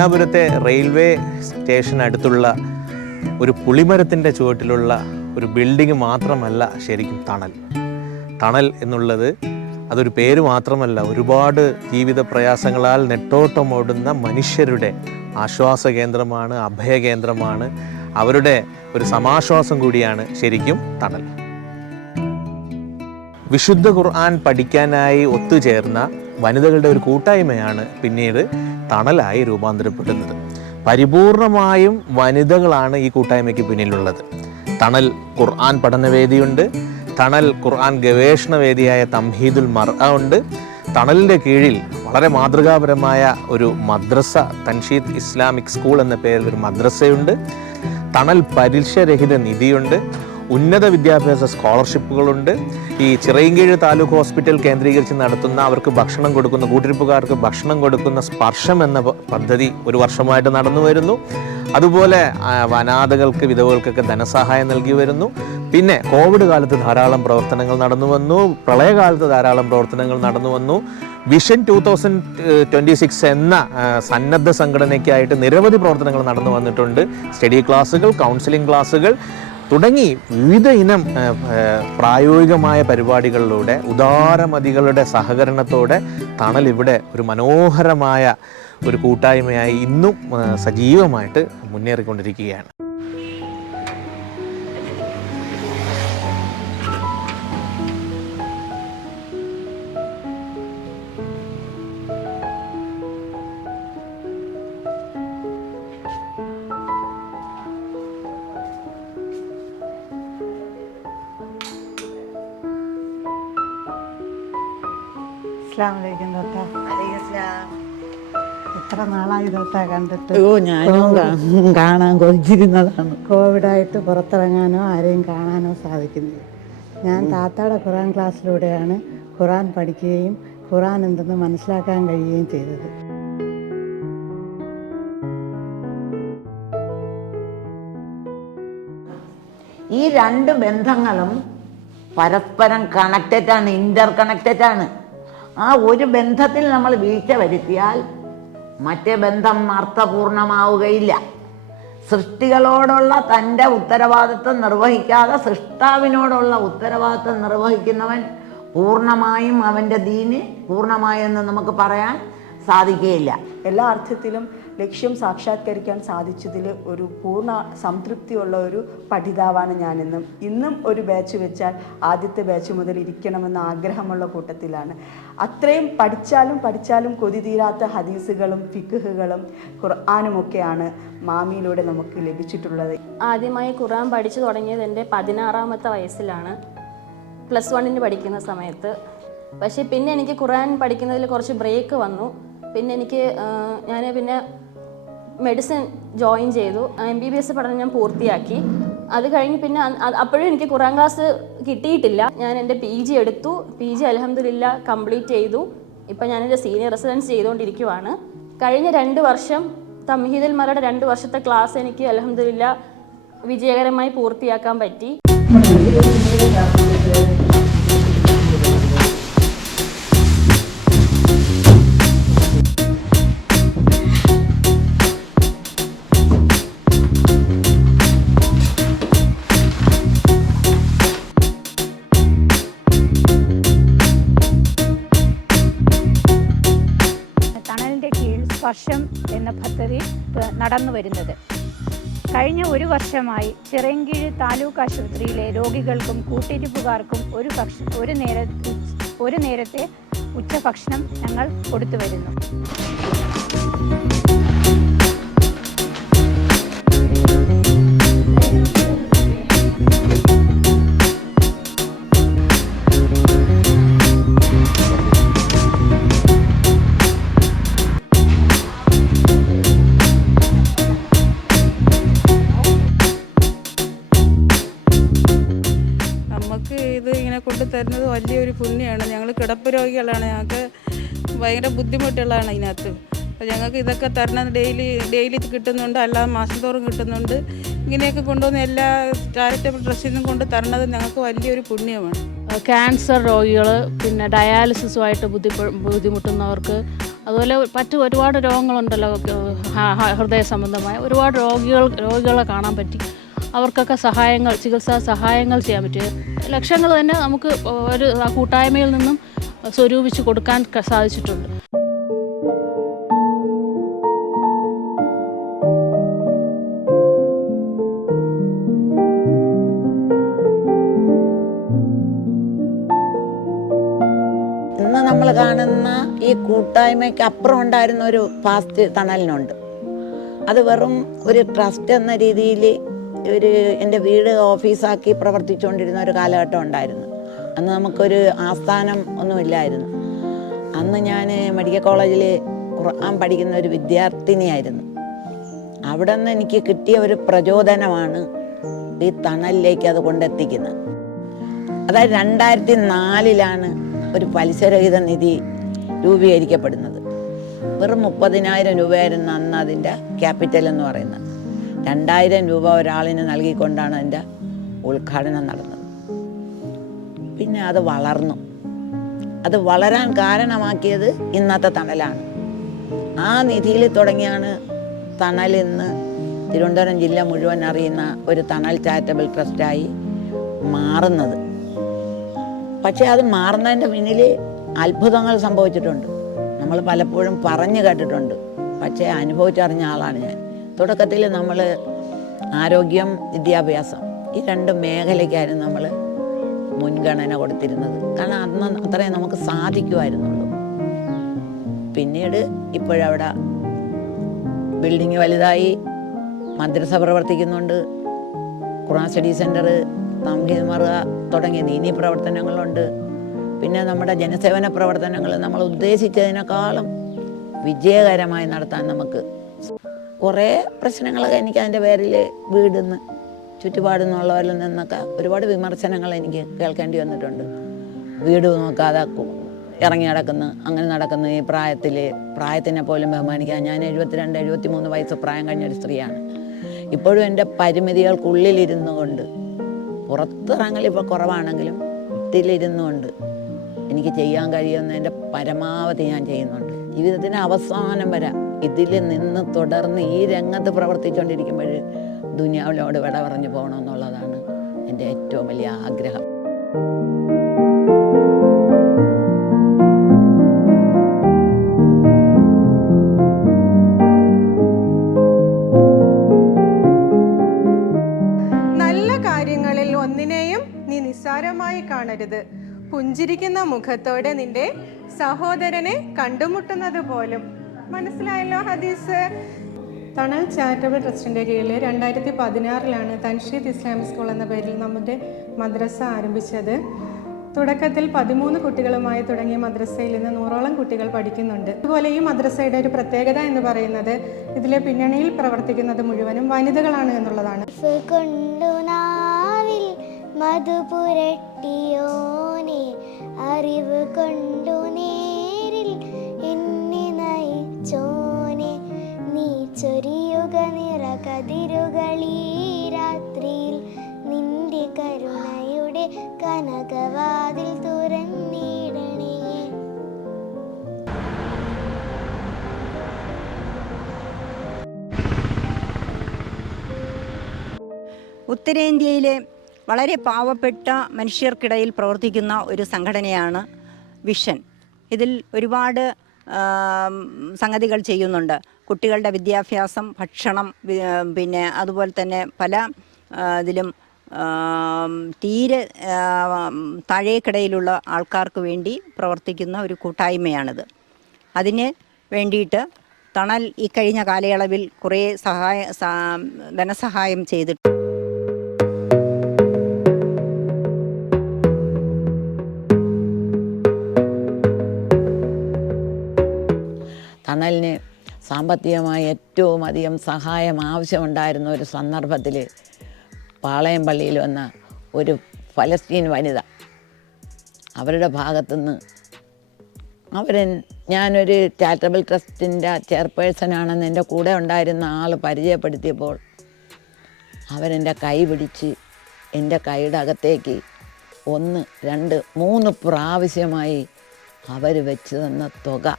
കനിയാപുരത്തെ railway station അടുത്തുള്ള ഒരു പുളിമരത്തിൻ്റെ ചുവട്ടിലുള്ള ഒരു ബിൽഡിംഗ് മാത്രമല്ല ശരിക്കും തണൽ. തണൽ എന്നുള്ളത് അതൊരു പേര് മാത്രമല്ല, ഒരുപാട് ജീവിത പ്രയാസങ്ങളാൽ നെട്ടോട്ടമോടുന്ന മനുഷ്യരുടെ ആശ്വാസ കേന്ദ്രമാണ്, അഭയകേന്ദ്രമാണ്, അവരുടെ ഒരു സമാശ്വാസം കൂടിയാണ് ശരിക്കും തണൽ. വിശുദ്ധ ഖുർആൻ പഠിക്കാനായി ഒത്തുചേർന്ന വനിതകളുടെ ഒരു കൂട്ടായ്മയാണ് പിന്നീട് തണലായി രൂപാന്തരപ്പെടുന്നത്. പരിപൂർണമായും വനിതകളാണ് ഈ കൂട്ടായ്മയ്ക്ക് പിന്നിലുള്ളത്. തണൽ ഖുർആൻ പഠനവേദിയുണ്ട്, തണൽ ഖുർആൻ ഗവേഷണ വേദിയായ തംഹീദുൽ മർഅ ഉണ്ട്, തണലിൻ്റെ കീഴിൽ വളരെ മാതൃകാപരമായ ഒരു മദ്രസ, തൻഷീദ് ഇസ്ലാമിക് സ്കൂൾ എന്ന പേരിൽ ഒരു മദ്രസയുണ്ട്, തണൽ പലിശരഹിത നിധിയുണ്ട്, ഉന്നത വിദ്യാഭ്യാസ സ്കോളർഷിപ്പുകളുണ്ട്. ഈ ചിറയൻകീഴ് താലൂക്ക് ഹോസ്പിറ്റൽ കേന്ദ്രീകരിച്ച് നടത്തുന്ന അവർക്ക് ഭക്ഷണം കൊടുക്കുന്ന, കൂട്ടിരിപ്പുകാർക്ക് ഭക്ഷണം കൊടുക്കുന്ന സ്പർശം എന്ന പദ്ധതി ഒരു വർഷമായിട്ട് നടന്നു വരുന്നു. അതുപോലെ അനാഥകൾക്ക്, വിധവകൾക്കൊക്കെ ധനസഹായം നൽകി വരുന്നു. പിന്നെ കോവിഡ് കാലത്ത് ധാരാളം പ്രവർത്തനങ്ങൾ നടന്നു വന്നു, പ്രളയകാലത്ത് ധാരാളം പ്രവർത്തനങ്ങൾ നടന്നു വന്നു. വിഷൻ 2026 എന്ന സന്നദ്ധ സംഘടനയ്ക്കായിട്ട് നിരവധി പ്രവർത്തനങ്ങൾ നടന്നു വന്നിട്ടുണ്ട്. സ്റ്റഡി ക്ലാസ്സുകൾ, കൗൺസിലിംഗ് ക്ലാസ്സുകൾ തുടങ്ങി വിവിധ ഇനം പ്രായോഗികമായ പരിപാടികളിലൂടെ ഉദാരമതികളുടെ സഹകരണത്തോടെ തണൽ ഇവിടെ ഒരു മനോഹരമായ ഒരു കൂട്ടായ്മയായി ഇന്നും സജീവമായിട്ട് മുന്നേറിക്കൊണ്ടിരിക്കുകയാണ്. എത്ര നാളായി ദത്ത കണ്ടിട്ട്? ഞാനും കാണാൻ കൊതിച്ചിരുന്നതാണ്. കോവിഡായിട്ട് പുറത്തിറങ്ങാനോ ആരെയും കാണാനോ സാധിക്കുന്നില്ല. ഞാൻ താത്തയുടെ ഖുറാൻ ക്ലാസ്സിലൂടെയാണ് ഖുറാൻ പഠിക്കുകയും ഖുറാൻ എന്തെന്ന് മനസ്സിലാക്കാൻ കഴിയുകയും ചെയ്തത്. ഈ രണ്ട് ബന്ധങ്ങളും പരസ്പരം കണക്റ്റഡാണ്, ഇന്റർ കണക്റ്റഡാണ്. ആ ഒരു ബന്ധത്തിൽ നമ്മൾ വീഴ്ച വരുത്തിയാൽ മറ്റേ ബന്ധം അർത്ഥപൂർണമാവുകയില്ല. സൃഷ്ടികളോടുള്ള തൻ്റെ ഉത്തരവാദിത്വം നിർവഹിക്കാതെ സൃഷ്ടാവിനോടുള്ള ഉത്തരവാദിത്വം നിർവഹിക്കുന്നവൻ പൂർണ്ണമായും അവൻ്റെ ദീന് പൂർണ്ണമായെന്ന് നമുക്ക് പറയാൻ സാധിക്കുകയില്ല. എല്ലാ അർത്ഥത്തിലും ലക്ഷ്യം സാക്ഷാത്കരിക്കാൻ സാധിച്ചതിൽ ഒരു പൂർണ്ണ സംതൃപ്തിയുള്ള ഒരു പഠിതാവാണ് ഞാനെന്നും. ഇന്നും ഒരു ബാച്ച് വെച്ചാൽ ആദ്യത്തെ ബാച്ച് മുതൽ ഇരിക്കണമെന്ന ആഗ്രഹമുള്ള കൂട്ടത്തിലാണ്. അത്രയും പഠിച്ചാലും കൊതി തീരാത്ത ഹദീസുകളും ഫിഖ്ഹുകളും ഖുർആനുമൊക്കെയാണ് മാമിയിലൂടെ നമുക്ക് ലഭിച്ചിട്ടുള്ളത്. ആദ്യമായി ഖുർആൻ പഠിച്ചു തുടങ്ങിയത് എൻ്റെ 16-ാമത്തെ വയസ്സിലാണ്, +1 പഠിക്കുന്ന സമയത്ത്. പക്ഷേ പിന്നെ എനിക്ക് ഖുർആൻ പഠിക്കുന്നതിൽ കുറച്ച് ബ്രേക്ക് വന്നു. പിന്നെ ഞാൻ മെഡിസിൻ ജോയിൻ ചെയ്തു. MBBS പഠനം ഞാൻ പൂർത്തിയാക്കി. അത് കഴിഞ്ഞ് പിന്നെ അപ്പോഴും എനിക്ക് ഖുർആൻ ക്ലാസ് കിട്ടിയിട്ടില്ല. ഞാൻ എൻ്റെ PG എടുത്തു. PG അൽഹംദുലില്ലാ കംപ്ലീറ്റ് ചെയ്തു. ഇപ്പം ഞാനെൻ്റെ സീനിയർ റെസിഡൻസ് ചെയ്തുകൊണ്ടിരിക്കുവാണ്. കഴിഞ്ഞ 2 വർഷം തംഹീദുൽ മറയുടെ 2 വർഷത്തെ ക്ലാസ് എനിക്ക് അൽഹംദുലില്ലാ വിജയകരമായി പൂർത്തിയാക്കാൻ പറ്റി. സ്പർശം എന്ന പദ്ധതി നടന്നു വരുന്നത്. കഴിഞ്ഞ 1 വർഷമായി ചിറയൻകീഴ് താലൂക്ക് ആശുപത്രിയിലെ രോഗികൾക്കും കൂട്ടിരിപ്പുകാർക്കും ഒരു നേരത്തെ ഉച്ചഭക്ഷണം ഞങ്ങൾ കൊടുത്തു വരുന്നു. ഇത് ഇങ്ങനെ കൊണ്ടുതരുന്നത് വലിയൊരു പുണ്യമാണ്. ഞങ്ങൾ കിടപ്പ് രോഗികളാണ്, ഞങ്ങൾക്ക് ഭയങ്കര ബുദ്ധിമുട്ടുള്ളതാണ് ഇതിനകത്ത്. അപ്പോൾ ഞങ്ങൾക്ക് ഇതൊക്കെ തരണം ഡെയിലി കിട്ടുന്നുണ്ട്, അല്ലാതെ മാസം തോറും കിട്ടുന്നുണ്ട്. ഇങ്ങനെയൊക്കെ കൊണ്ടുവന്ന് എല്ലാ ചാരിറ്റബിൾ ട്രസ്റ്റിൽ നിന്നും കൊണ്ട് തരണത് ഞങ്ങൾക്ക് വലിയൊരു പുണ്യമാണ്. ക്യാൻസർ രോഗികൾ, പിന്നെ ഡയാലിസിസുമായിട്ട് ബുദ്ധിമുട്ടുന്നവർക്ക്, അതുപോലെ ഒരുപാട് രോഗങ്ങളുണ്ടല്ലോ, ഹൃദയ സംബന്ധമായ ഒരുപാട് രോഗികളെ കാണാൻ പറ്റി. അവർക്കൊക്കെ ചികിത്സാ സഹായങ്ങൾ ചെയ്യാൻ പറ്റി. ലക്ഷങ്ങൾ തന്നെ നമുക്ക് ആ കൂട്ടായ്മയിൽ നിന്നും സ്വരൂപിച്ച് കൊടുക്കാൻ സാധിച്ചിട്ടുണ്ട്. ഇന്ന് നമ്മൾ കാണുന്ന ഈ കൂട്ടായ്മയ്ക്ക് അപ്പുറം ഉണ്ടായിരുന്ന ഒരു ഫാസ്റ്റ് തണലിനുണ്ട്. അത് വെറും ഒരു ട്രസ്റ്റ് എന്ന രീതിയിൽ എൻ്റെ വീട് ഓഫീസാക്കി പ്രവർത്തിച്ചുകൊണ്ടിരുന്ന ഒരു കാലഘട്ടം ഉണ്ടായിരുന്നു. അന്ന് നമുക്കൊരു ആസ്ഥാനം ഒന്നുമില്ലായിരുന്നു. അന്ന് ഞാൻ മെഡിക്കൽ കോളേജിൽ ഖുർആൻ പഠിക്കുന്ന ഒരു വിദ്യാർത്ഥിനിയായിരുന്നു. അവിടെ നിന്ന് എനിക്ക് കിട്ടിയ ഒരു പ്രചോദനമാണ് ഈ തണലിലേക്ക് അത് കൊണ്ടെത്തിക്കുന്നത്. അതായത് 2004 ഒരു പലിശരഹിത നിധി രൂപീകരിക്കപ്പെടുന്നത്. വെറും 30,000 രൂപയായിരുന്നു അന്ന് അതിൻ്റെ ക്യാപിറ്റൽ എന്ന് പറയുന്നത്. 2,000 രൂപ ഒരാളിന് നൽകിക്കൊണ്ടാണ് അതിൻ്റെ ഉദ്ഘാടനം നടന്നത്. പിന്നെ അത് വളർന്നു. അത് വളരാൻ കാരണമാക്കിയത് ഇന്നത്തെ തണലാണ്. ആ നിധിയിൽ തുടങ്ങിയാണ് തണൽ ഇന്ന് തിരുവനന്തപുരം ജില്ല മുഴുവൻ അറിയുന്ന ഒരു തണൽ ചാരിറ്റബിൾ ട്രസ്റ്റായി മാറുന്നത്. പക്ഷേ അത് മാറുന്നതിൻ്റെ പിന്നിൽ അത്ഭുതങ്ങൾ സംഭവിച്ചിട്ടുണ്ട്. നമ്മൾ പലപ്പോഴും പറഞ്ഞു കേട്ടിട്ടുണ്ട്, പക്ഷേ അനുഭവിച്ചറിഞ്ഞ ആളാണ് ഞാൻ. തുടക്കത്തിൽ നമ്മൾ ആരോഗ്യം, വിദ്യാഭ്യാസം ഈ 2 മേഖലയ്ക്കായിരുന്നു നമ്മൾ മുൻഗണന കൊടുത്തിരുന്നത്. കാരണം അന്ന് അത്രയും നമുക്ക് സാധിക്കുമായിരുന്നുള്ളൂ. പിന്നീട് ഇപ്പോഴവിടെ ബിൽഡിങ് വലുതായി, മദ്രസ പ്രവർത്തിക്കുന്നുണ്ട്, ഖുർആൻ സ്റ്റഡി സെൻറ്റർ, തംഹീദ് മർഅ തുടങ്ങിയ ദീനീ പ്രവർത്തനങ്ങളുണ്ട്. പിന്നെ നമ്മുടെ ജനസേവന പ്രവർത്തനങ്ങൾ നമ്മൾ ഉദ്ദേശിച്ചതിനേക്കാളും വിജയകരമായി നടത്താൻ നമുക്ക് കുറേ പ്രശ്നങ്ങളൊക്കെ എനിക്ക് അതിൻ്റെ പേരിൽ വീടിന്ന് ചുറ്റുപാടുന്നുള്ളവരിൽ നിന്നൊക്കെ ഒരുപാട് വിമർശനങ്ങൾ എനിക്ക് കേൾക്കേണ്ടി വന്നിട്ടുണ്ട്. വീട് നോക്കാതെ ഇറങ്ങി നടക്കുന്നു, അങ്ങനെ നടക്കുന്നു. ഈ പ്രായത്തിനെ പോലും ബഹുമാനിക്കാൻ. ഞാൻ 72-73 വയസ്സ് പ്രായം കഴിഞ്ഞൊരു സ്ത്രീയാണ്. ഇപ്പോഴും എൻ്റെ പരിമിതികൾക്കുള്ളിലിരുന്നു കൊണ്ട്, പുറത്തിറങ്ങൽ ഇപ്പോൾ കുറവാണെങ്കിലും വീട്ടിലിരുന്നു കൊണ്ട് എനിക്ക് ചെയ്യാൻ കഴിയുന്നതിൻ്റെ പരമാവധി ഞാൻ ചെയ്യുന്നുണ്ട്. ജീവിതത്തിൻ്റെ അവസാനം വരെ ഇതിൽ നിന്ന് തുടർന്ന് ഈ രംഗത്ത് പ്രവർത്തിച്ചുകൊണ്ടിരിക്കുമ്പോൾ ദുനിയാവിലോട് വിട പറഞ്ഞു പോകണമെന്നുള്ളതാണ് എൻ്റെ ഏറ്റവും വലിയ ആഗ്രഹം. നല്ല കാര്യങ്ങളിൽ ഒന്നിനെയും നീ നിസ്സാരമായി കാണരുത്. പുഞ്ചിരിക്കുന്ന മുഖത്തോടെ നിന്റെ സഹോദരനെ കണ്ടുമുട്ടുന്നത് പോലും. മനസ്സിലായല്ലോ ഹദീസ്? തണൽ ചാരിറ്റബിൾ ട്രസ്റ്റിൻ്റെ കീഴിൽ 2016 തൻഷീദ് ഇസ്ലാമിക് സ്കൂൾ എന്ന പേരിൽ നമ്മുടെ മദ്രസ ആരംഭിച്ചത്. തുടക്കത്തിൽ 13 കുട്ടികളുമായി തുടങ്ങിയ മദ്രസയിൽ ഇന്ന് 100ഓളം കുട്ടികൾ പഠിക്കുന്നുണ്ട്. അതുപോലെ ഈ മദ്രസയുടെ ഒരു പ്രത്യേകത എന്ന് പറയുന്നത് ഇതിലെ പിന്നണിയിൽ പ്രവർത്തിക്കുന്നത് മുഴുവനും വനിതകളാണ് എന്നുള്ളതാണ്. മധുപുരട്ടിയോനെ അറിവ് കൊണ്ടു നേരിൽ എന്നെ നയിച്ചോനെ നീ ചൊരിയുക നിറ കതിരുകളീ രാത്രിയിൽ നിന്റെ കരുണയുടെ കനകവാതിൽ തുറന്നിടണേ. ഉത്തരേന്ത്യയിലെ വളരെ പാവപ്പെട്ട മനുഷ്യർക്കിടയിൽ പ്രവർത്തിക്കുന്ന ഒരു സംഘടനയാണ് വിഷൻ. ഇതിൽ ഒരുപാട് സംഗതികൾ ചെയ്യുന്നുണ്ട്. കുട്ടികളുടെ വിദ്യാഭ്യാസം, ഭക്ഷണം, പിന്നെ അതുപോലെ തന്നെ പല ഇതിലും തീരെ താഴേക്കിടയിലുള്ള ആൾക്കാർക്ക് വേണ്ടി പ്രവർത്തിക്കുന്ന ഒരു കൂട്ടായ്മയാണിത്. അതിന് വേണ്ടിയിട്ട് തണൽ ഈ കഴിഞ്ഞ കാലയളവിൽ കുറേ ധനസഹായം ചെയ്തിട്ടുണ്ട്. തണലിന് സാമ്പത്തികമായി ഏറ്റവും അധികം സഹായം ആവശ്യമുണ്ടായിരുന്ന ഒരു സന്ദർഭത്തിൽ പാളയം പള്ളിയിൽ വന്ന ഒരു ഫലസ്തീൻ വനിത, അവരുടെ ഭാഗത്തുനിന്ന് ഞാനൊരു ചാരിറ്റബിൾ ട്രസ്റ്റിൻ്റെ ചെയർപേഴ്സണാണെന്ന് എൻ്റെ കൂടെ ഉണ്ടായിരുന്ന ആൾ പരിചയപ്പെടുത്തിയപ്പോൾ അവരെൻ്റെ കൈ പിടിച്ച് എൻ്റെ കൈയുടെ അകത്തേക്ക് 1, 2, 3 പ്രാവശ്യമായി അവർ വെച്ച് തന്ന തുക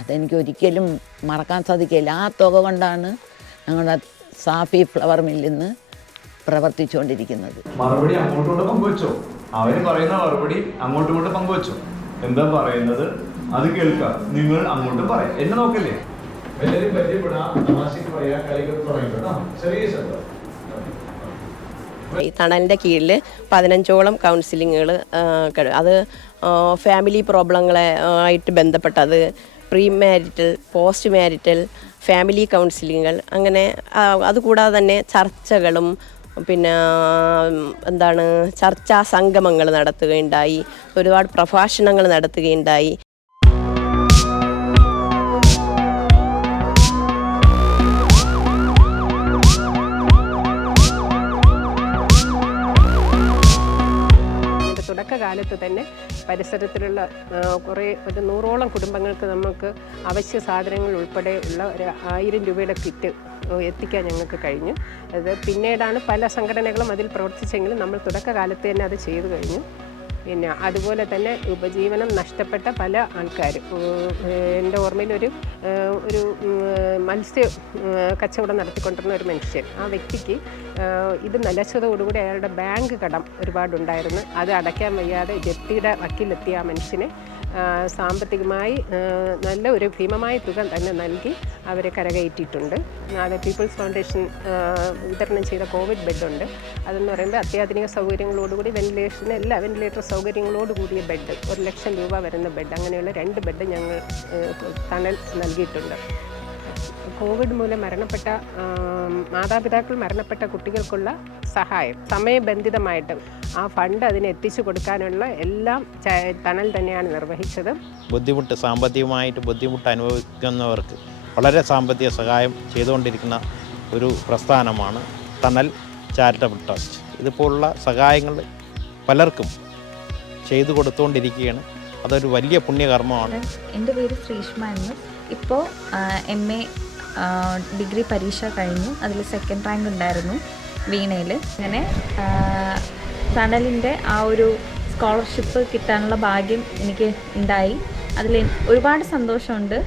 അതെനിക്ക് ഒരിക്കലും മറക്കാൻ സാധിക്കില്ല. ആ തുക കൊണ്ടാണ് ഞങ്ങളുടെ സാഫി ഫ്ലവർ മില്ലിൽ നിന്ന് പ്രവർത്തിച്ചുകൊണ്ടിരിക്കുന്നത്. മറുപടി അങ്ങോട്ടും പങ്കുവച്ചോ, അവര് പറയുന്ന മറുപടി അങ്ങോട്ടും ഇങ്ങോട്ടും പങ്കുവച്ചോ. എന്താ പറയുന്നത് അത് കേൾക്കാം, നിങ്ങൾ അങ്ങോട്ട് പറയാം. എന്നെ നോക്കല്ലേ, എല്ലാവരും പരിചയപ്പെടാം, തമാശക്ക് പറയാം, കളികൾ തുടങ്ങിട്ടോ. ചെറിയ ശബ്ദം. ഈ തണലിൻ്റെ കീഴിൽ 15ഓളം കൗൺസിലിങ്ങുകൾ അത് ഫാമിലി പ്രോബ്ലങ്ങളെ ആയിട്ട് ബന്ധപ്പെട്ടത്, pre marital, post marital, family കൗൺസിലിങ്ങുകൾ, അങ്ങനെ അതുകൂടാതെ തന്നെ ചർച്ചകളും പിന്നെ ചർച്ചാ സംഗമങ്ങൾ നടത്തുകയുണ്ടായി, ഒരുപാട് പ്രഭാഷണങ്ങൾ നടത്തുകയുണ്ടായി. തുടക്കകാലത്ത് തന്നെ പരിസരത്തിലുള്ള ഒരു 100ഓളം കുടുംബങ്ങൾക്ക് നമുക്ക് അവശ്യ സാധനങ്ങൾ ഉൾപ്പെടെ ഉള്ള ഒരു 1000 രൂപയുടെ കിറ്റ് എത്തിക്കാൻ ഞങ്ങൾക്ക് കഴിഞ്ഞു. അത് പിന്നീടാണ് പല സംഘടനകളും അതിൽ പ്രവർത്തിച്ചെങ്കിലും നമ്മൾ തുടക്കകാലത്ത് തന്നെ അത് ചെയ്തു കഴിഞ്ഞു. പിന്നെ അതുപോലെ തന്നെ ഉപജീവനം നഷ്ടപ്പെട്ട പല ആൾക്കാരും, എൻ്റെ ഓർമ്മയിൽ ഒരു മത്സ്യ കച്ചവടം നടത്തിക്കൊണ്ടിരുന്ന ഒരു മനുഷ്യൻ, ആ വ്യക്തിക്ക് ഇത് നിലച്ചതോടുകൂടി അയാളുടെ ബാങ്ക് കടം ഒരുപാടുണ്ടായിരുന്നു. അത് അടയ്ക്കാൻ വയ്യാതെ ജപ്തിയുടെ വക്കീലെത്തിയ ആ മനുഷ്യനെ സാമ്പത്തികമായി നല്ല ഒരു ഭീമമായ തുക തന്നെ നൽകി അവരെ കരകയറ്റിയിട്ടുണ്ട്. അത് പീപ്പിൾസ് ഫൗണ്ടേഷൻ വിതരണം ചെയ്ത കോവിഡ് ബെഡുണ്ട്. അതെന്ന് പറയുമ്പോൾ അത്യാധുനിക സൗകര്യങ്ങളോടുകൂടി വെന്റിലേറ്റർ സൗകര്യങ്ങളോടുകൂടിയ ബെഡ്, 1 ലക്ഷം രൂപ വരുന്ന ബെഡ്, അങ്ങനെയുള്ള 2 ബെഡ് ഞങ്ങൾ തണൽ നൽകിയിട്ടുണ്ട്. കോവിഡ് മൂലം മാതാപിതാക്കൾ മരണപ്പെട്ട കുട്ടികൾക്കുള്ള സഹായം സമയബന്ധിതമായിട്ട് ആ ഫണ്ട് അതിന് എത്തിച്ചു കൊടുക്കാനുള്ള എല്ലാം തണൽ തന്നെയാണ് നിർവഹിച്ചത്. സാമ്പത്തികമായിട്ട് ബുദ്ധിമുട്ട് അനുഭവിക്കുന്നവർക്ക് വളരെ സാമ്പത്തിക സഹായം ചെയ്തുകൊണ്ടിരിക്കുന്ന ഒരു പ്രസ്ഥാനമാണ് തണൽ ചാരിറ്റബിൾ ട്രസ്റ്റ്. ഇതുപോലുള്ള സഹായങ്ങൾ പലർക്കും ചെയ്തു കൊടുത്തുകൊണ്ടിരിക്കുകയാണ്. അതൊരു വലിയ പുണ്യകർമ്മമാണ്. എൻ്റെ പേര് ശ്രീഷ്മ എന്ന്. ഇപ്പോൾ MA ഡിഗ്രി പരീക്ഷ കഴിഞ്ഞു. അതിൽ 2nd റാങ്ക് ഉണ്ടായിരുന്നു വീണയിൽ. അങ്ങനെ തണലിൻ്റെ ആ ഒരു സ്കോളർഷിപ്പ് കിട്ടാനുള്ള ഭാഗ്യം എനിക്ക് ഉണ്ടായി. അതിൽ ഒരുപാട് സന്തോഷമുണ്ട്.